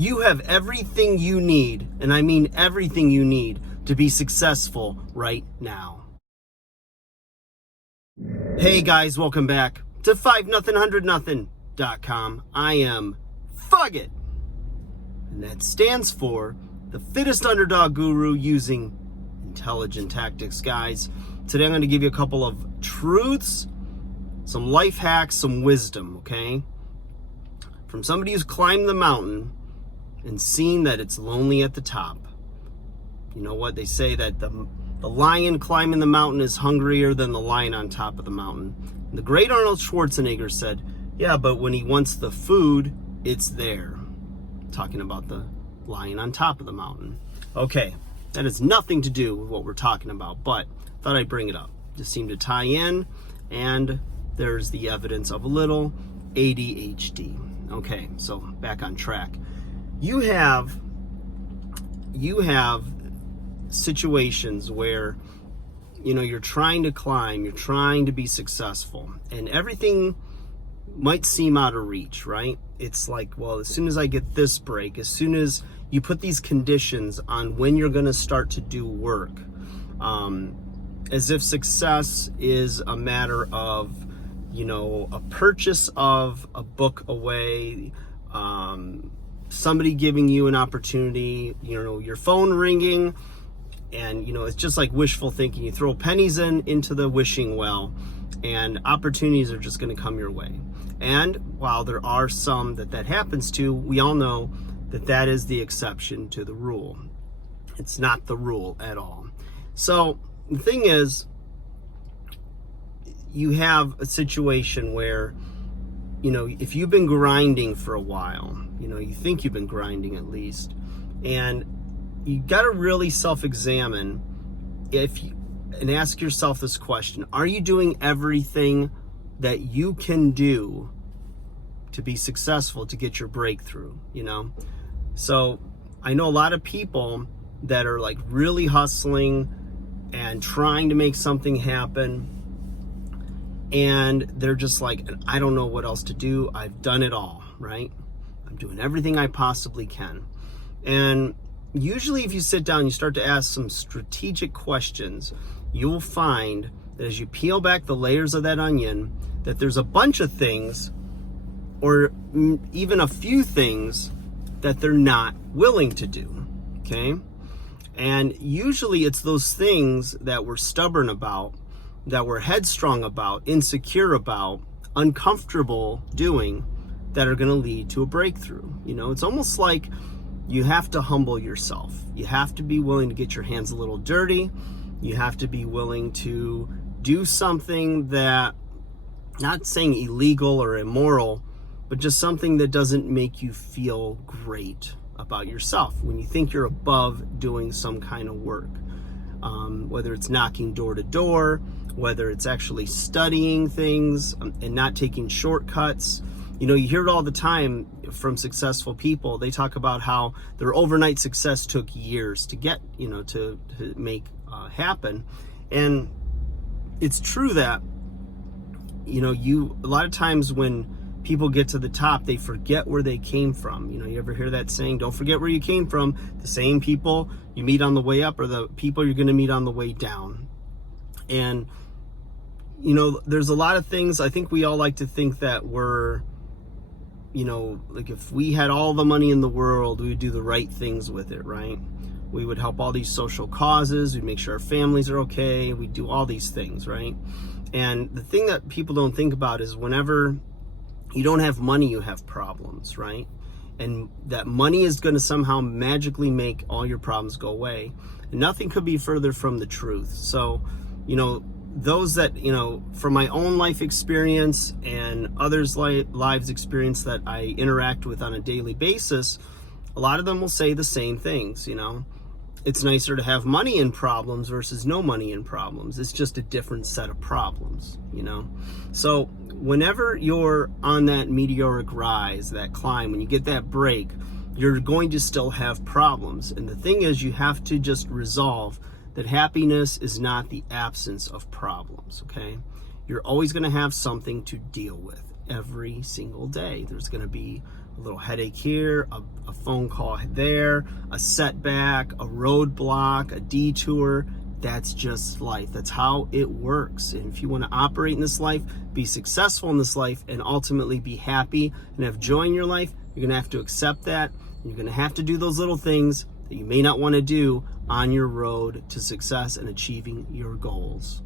You have everything you need, and I mean everything you need, to be successful right now. Hey guys, welcome back to 5nothing100nothing.com. I am Fugget, and that stands for the fittest underdog guru using intelligent tactics. Guys, today I'm going to give you a couple of truths, some life hacks, some wisdom, okay? From somebody who's climbed the mountain and seen that it's lonely at the top. You know what? They say that the lion climbing the mountain is hungrier than the lion on top of the mountain. And the great Arnold Schwarzenegger said, yeah, but when he wants the food, it's there. Talking about the lion on top of the mountain. Okay, that has nothing to do with what we're talking about, but thought I'd bring it up. Just seemed to tie in, and there's the evidence of a little ADHD. Okay, so back on track. You have situations where, you know, you're trying to climb, you're trying to be successful, and everything might seem out of reach, right? It's like, well, as soon as I get this break, as soon as you put these conditions on when you're going to start to do work, as if success is a matter of, you know, a purchase of a book away, somebody giving you an opportunity, you know, your phone ringing, and, you know, it's just like wishful thinking. You throw pennies into the wishing well, and opportunities are just going to come your way. And while there are some that happens to, we all know that is the exception to the rule. It's not the rule at all. So the thing is, you have a situation where, you know, if you've been grinding for a while, you know, you think you've been grinding at least, and you got to really self-examine and ask yourself this question: are you doing everything that you can do to be successful, to get your breakthrough, you know? So I know a lot of people that are like really hustling and trying to make something happen, and they're just like, I don't know what else to do. I've done it all, right? I'm doing everything I possibly can. And usually if you sit down and you start to ask some strategic questions, you'll find that as you peel back the layers of that onion, that there's a bunch of things, or even a few things, that they're not willing to do, okay? And usually it's those things that we're stubborn about, that we're headstrong about, insecure about, uncomfortable doing, that are going to lead to a breakthrough. You know, it's almost like you have to humble yourself. You have to be willing to get your hands a little dirty. You have to be willing to do something that, not saying illegal or immoral, but just something that doesn't make you feel great about yourself when you think you're above doing some kind of work. Whether it's knocking door to door, whether it's actually studying things and not taking shortcuts. You know, you hear it all the time from successful people. They talk about how their overnight success took years to get, you know, to make happen. And it's true that, you know, a lot of times when people get to the top, they forget where they came from. You know, you ever hear that saying, don't forget where you came from? The same people you meet on the way up are the people you're going to meet on the way down. And, you know, there's a lot of things. I think we all like to think that we're, you know, like if we had all the money in the world, we would do the right things with it, right? We would help all these social causes. We'd make sure our families are okay. We'd do all these things, right? And the thing that people don't think about is whenever you don't have money, you have problems, right? And that money is going to somehow magically make all your problems go away. And nothing could be further from the truth. So, you know, those that, you know, from my own life experience and others' lives experience that I interact with on a daily basis, a lot of them will say the same things, you know. It's nicer to have money in problems versus no money in problems. It's just a different set of problems, you know. So whenever you're on that meteoric rise, that climb, when you get that break, you're going to still have problems. And the thing is, you have to just resolve that happiness is not the absence of problems, okay? You're always going to have something to deal with every single day. There's going to be a little headache here, a phone call there, a setback, a roadblock, a detour. That's just life. That's how it works. And if you want to operate in this life, be successful in this life, and ultimately be happy and have joy in your life, you're going to have to accept that. You're going to have to do those little things that you may not want to do on your road to success and achieving your goals.